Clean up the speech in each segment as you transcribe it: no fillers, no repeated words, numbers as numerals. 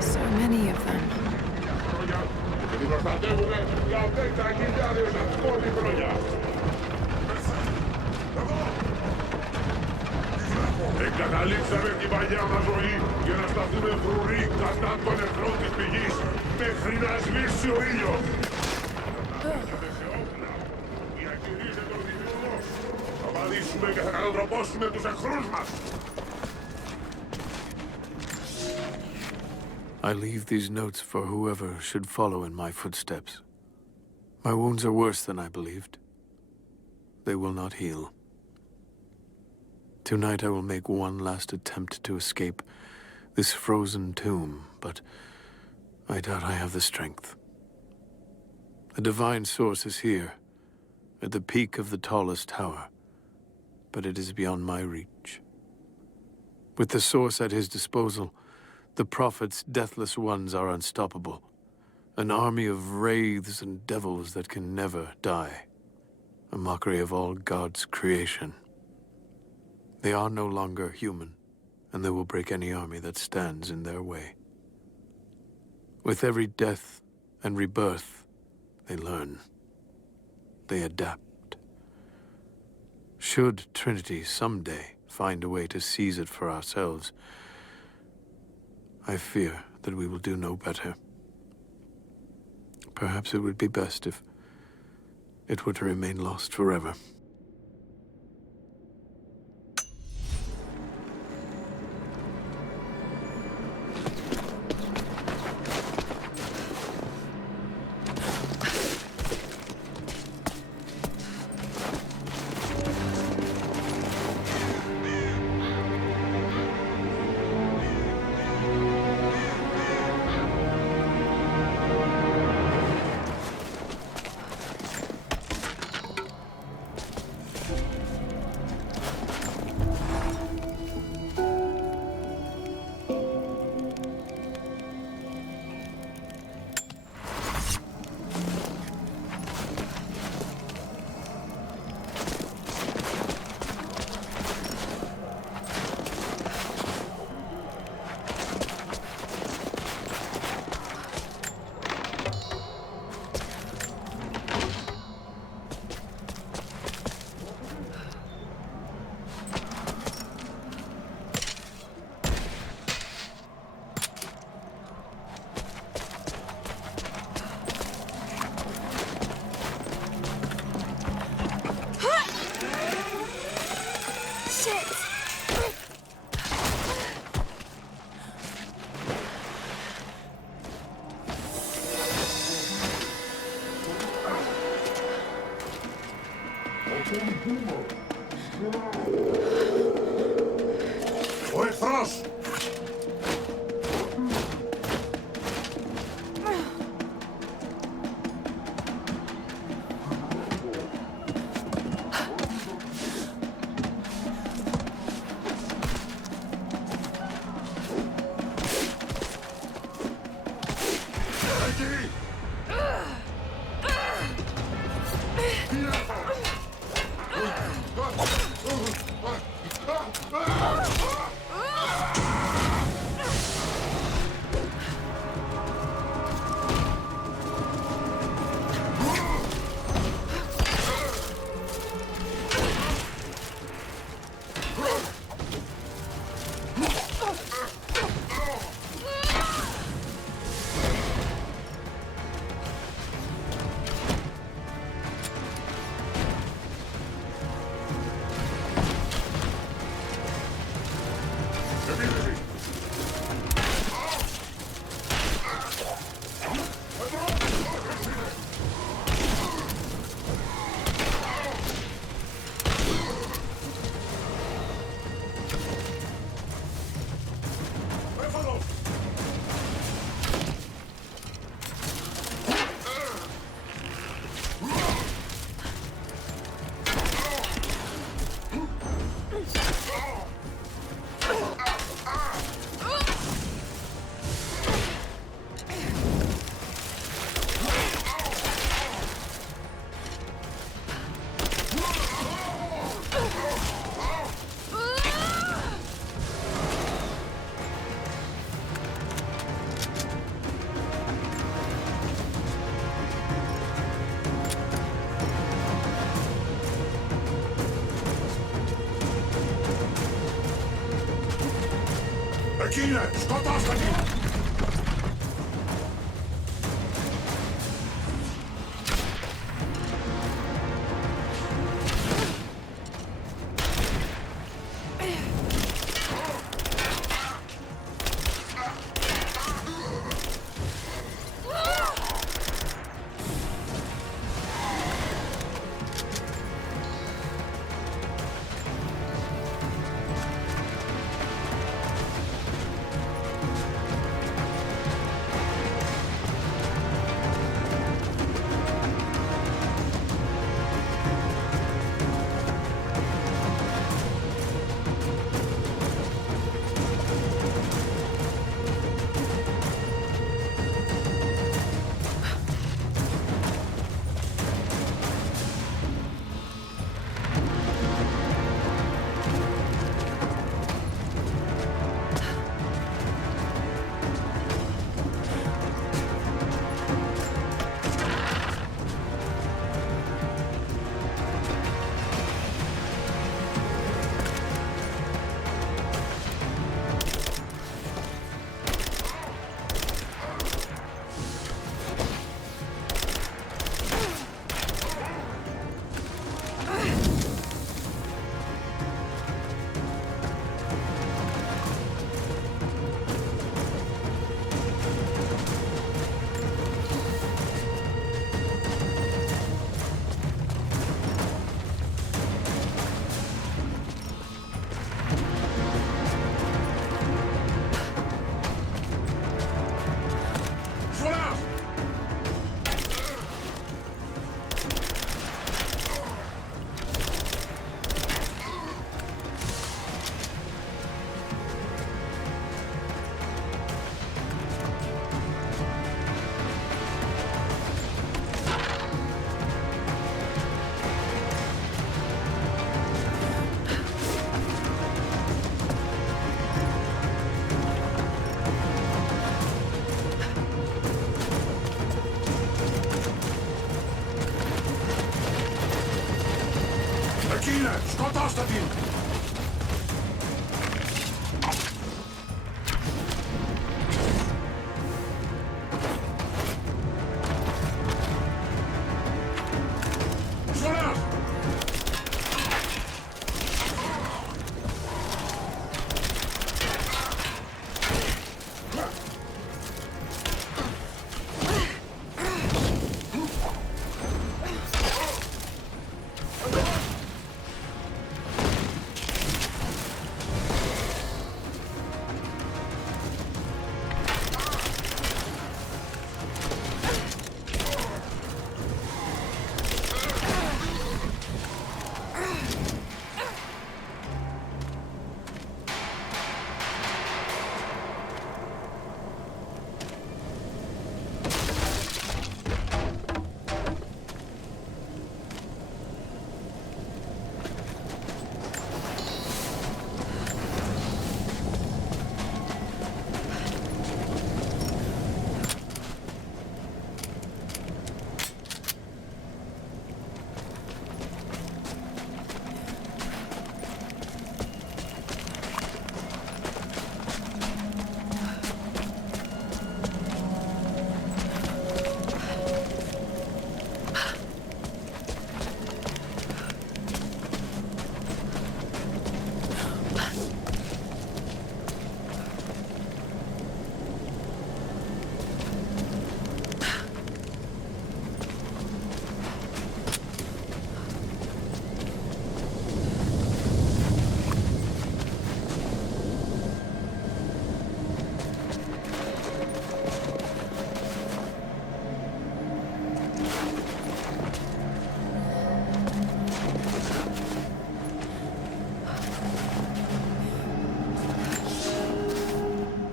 So many of them. Εγκαταλείψαμε την παλιά μας ζωή για να σταθούμε φρουροί κατά των εχθρών της πηγής μέχρι να σβήσει ο ήλιος. Σε όπλα, διακηρύσσεται ο δημιουργός. Θα βαδίσουμε και θα κατατροπώσουμε τους εχθρούς μας. I leave these notes for whoever should follow in my footsteps. My wounds are worse than I believed. They will not heal. Tonight I will make one last attempt to escape this frozen tomb, but I doubt I have the strength. The divine source is here, at the peak of the tallest tower, but it is beyond my reach. With the source at his disposal, the prophet's deathless ones are unstoppable, an army of wraiths and devils that can never die, a mockery of all God's creation. They are no longer human, and they will break any army that stands in their way. With every death and rebirth, they learn. They adapt. Should Trinity someday find a way to seize it for ourselves, I fear that we will do no better. Perhaps it would be best if it were to remain lost forever. Ο εχθρός! Εκεί είναι! Σκοτώστε την! Εκεί είναι! Σκοτώστε την!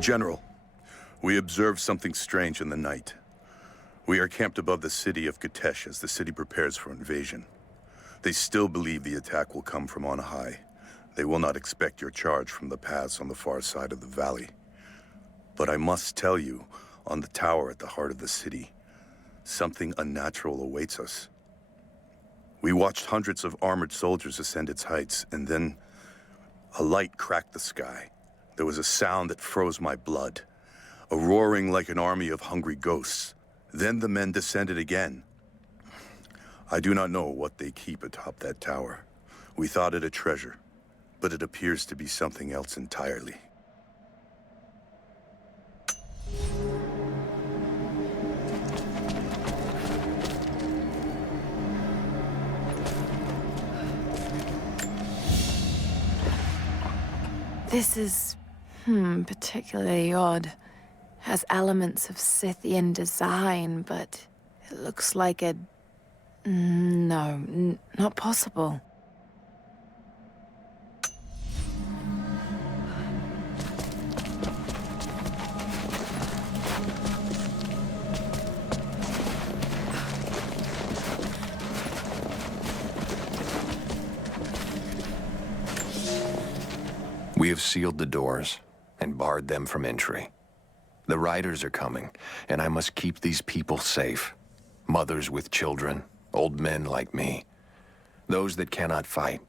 General, we observed something strange in the night. We are camped above the city of Gatesh as the city prepares for invasion. They still believe the attack will come from on high. They will not expect your charge from the paths on the far side of the valley. But I must tell you, on the tower at the heart of the city, something unnatural awaits us. We watched hundreds of armored soldiers ascend its heights, and then a light cracked the sky. There was a sound that froze my blood, a roaring like an army of hungry ghosts. Then the men descended again. I do not know what they keep atop that tower. We thought it a treasure, but it appears to be something else entirely. This is, particularly odd. Has elements of Scythian design, but it looks like a... No, not possible. We have sealed the doors and barred them from entry. The riders are coming, and I must keep these people safe. Mothers with children, old men like me. Those that cannot fight.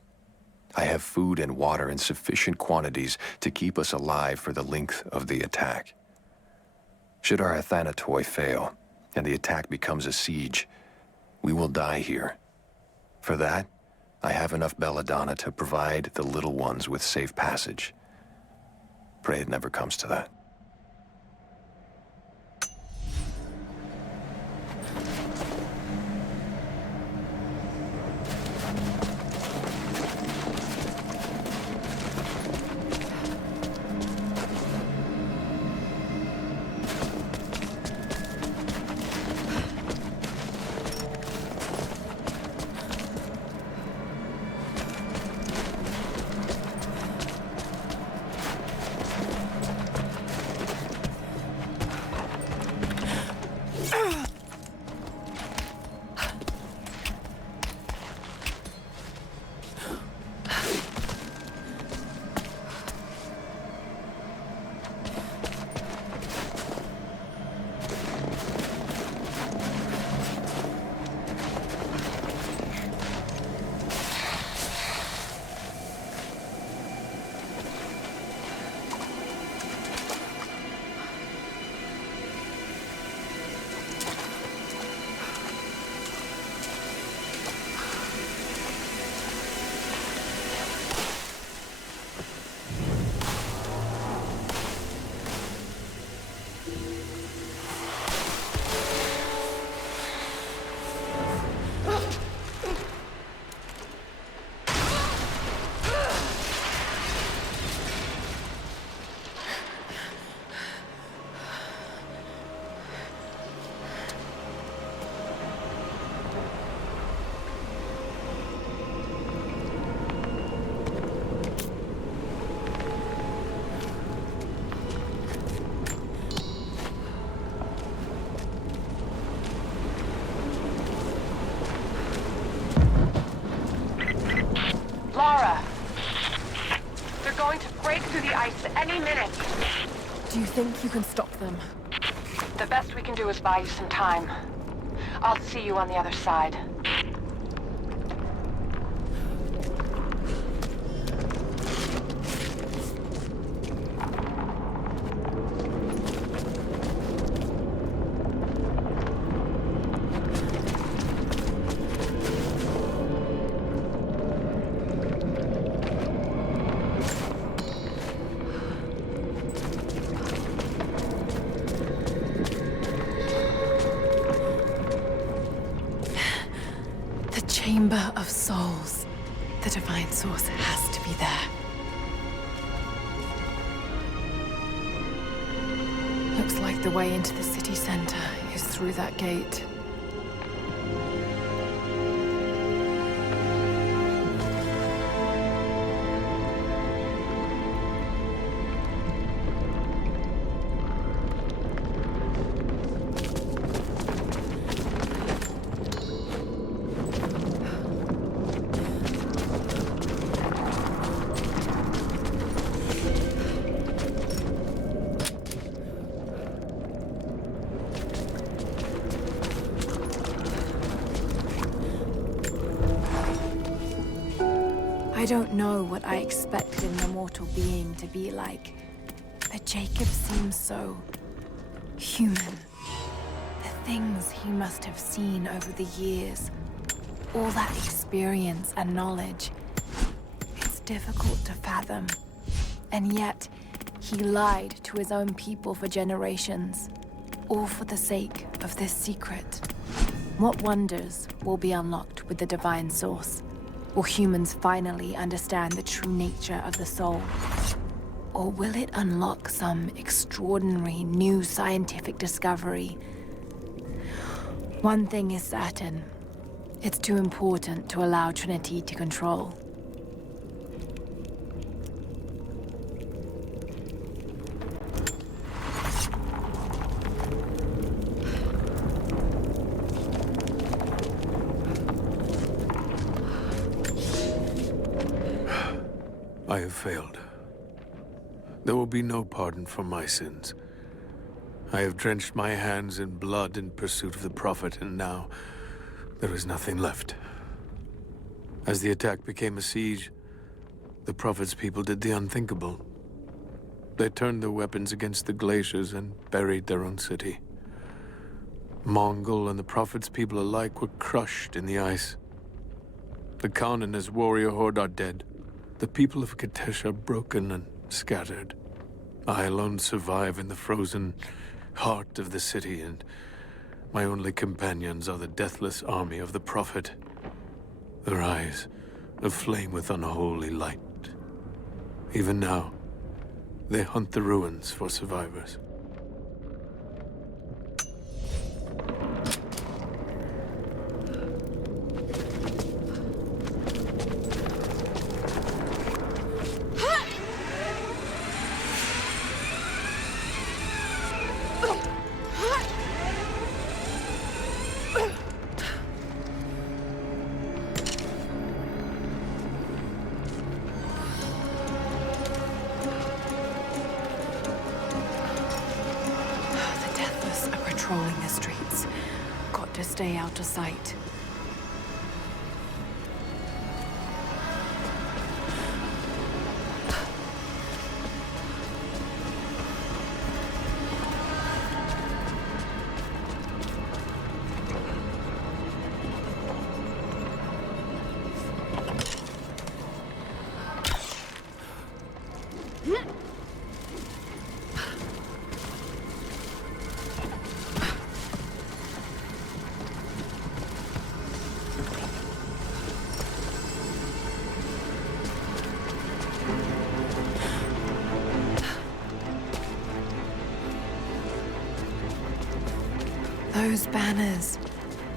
I have food and water in sufficient quantities to keep us alive for the length of the attack. Should our Athanatoi fail, and the attack becomes a siege, we will die here. For that, I have enough belladonna to provide the little ones with safe passage. Pray it never comes to that. Lara! They're going to break through the ice any minute. Do you think you can stop them? The best we can do is buy you some time. I'll see you on the other side. Chamber of Souls. The Divine Source has to be there. Looks like the way into the city center is through that gate. I don't know what I expected an immortal being to be like, But Jacob seems so human. The things he must have seen over the years, all that experience and knowledge, it's difficult to fathom. And yet, he lied to his own people for generations, all for the sake of this secret. What wonders will be unlocked with the divine source? Will humans finally understand the true nature of the soul? Or will it unlock some extraordinary new scientific discovery? One thing is certain. It's too important to allow Trinity to control. I have failed. There will be no pardon for my sins. I have drenched my hands in blood in pursuit of the Prophet, and now there is nothing left. As the attack became a siege, the Prophet's people did the unthinkable. They turned their weapons against the glaciers and buried their own city. Mongol and the Prophet's people alike were crushed in the ice. The Khan and his warrior horde are dead. The people of Kitezh are broken and scattered. I alone survive in the frozen heart of the city, and my only companions are the deathless army of the Prophet. Their eyes aflame with unholy light. Even now, they hunt the ruins for survivors. Patrolling the streets. Got to stay out of sight. Those banners,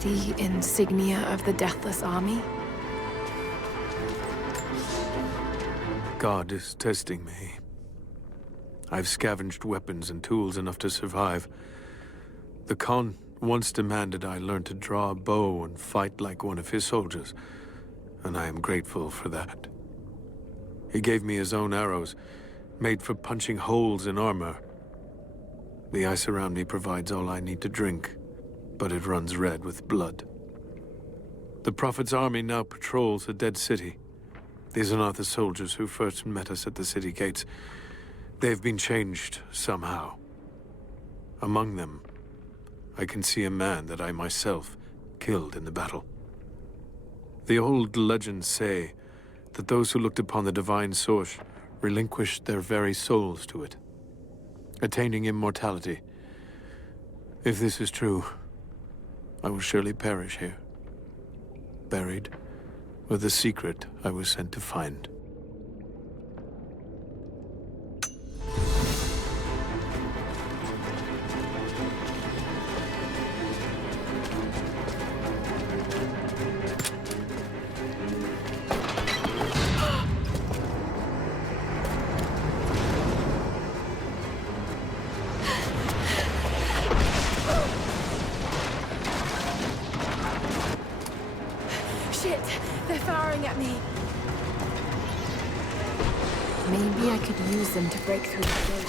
the insignia of the Deathless army? God is testing me. I've scavenged weapons and tools enough to survive. The Khan once demanded I learn to draw a bow and fight like one of his soldiers, and I am grateful for that. He gave me his own arrows, made for punching holes in armor. The ice around me provides all I need to drink, but it runs red with blood. The Prophet's army now patrols the dead city. These are not the soldiers who first met us at the city gates. They've been changed somehow. Among them, I can see a man that I myself killed in the battle. The old legends say that those who looked upon the divine source relinquished their very souls to it, attaining immortality. If this is true, I will surely perish here, buried with the secret I was sent to find. Shit! They're firing at me! Maybe I could use them to break through the gate.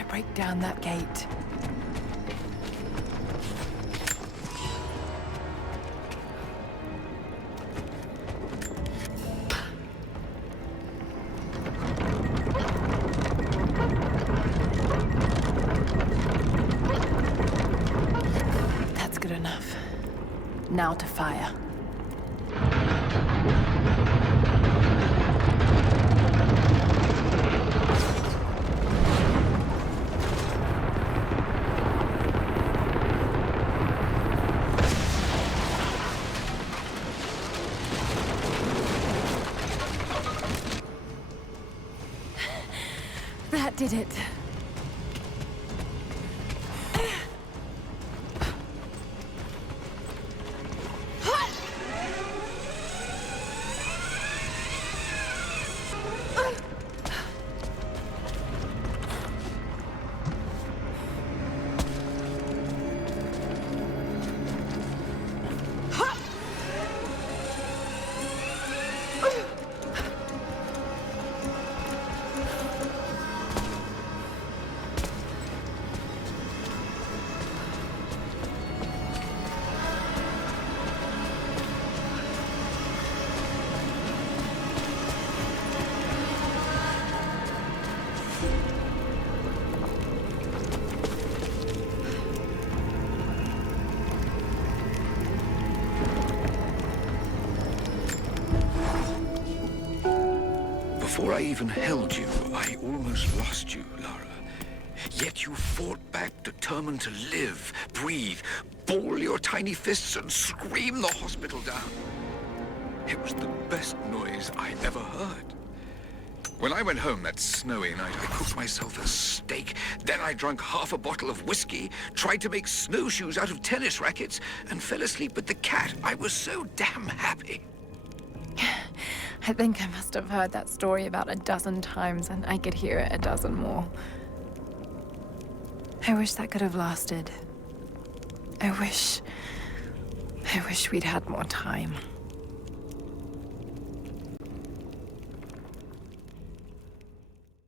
to break down that gate. That's good enough. Now to fire. That did it. Before I even held you, I almost lost you, Lara. Yet you fought back, determined to live, breathe, ball your tiny fists and scream the hospital down. It was the best noise I ever heard. When I went home that snowy night, I cooked myself a steak. Then I drank half a bottle of whiskey, tried to make snowshoes out of tennis rackets, and fell asleep with the cat. I was so damn happy. I think I must have heard that story about a dozen times, and I could hear it a dozen more. I wish that could have lasted. I wish we'd had more time.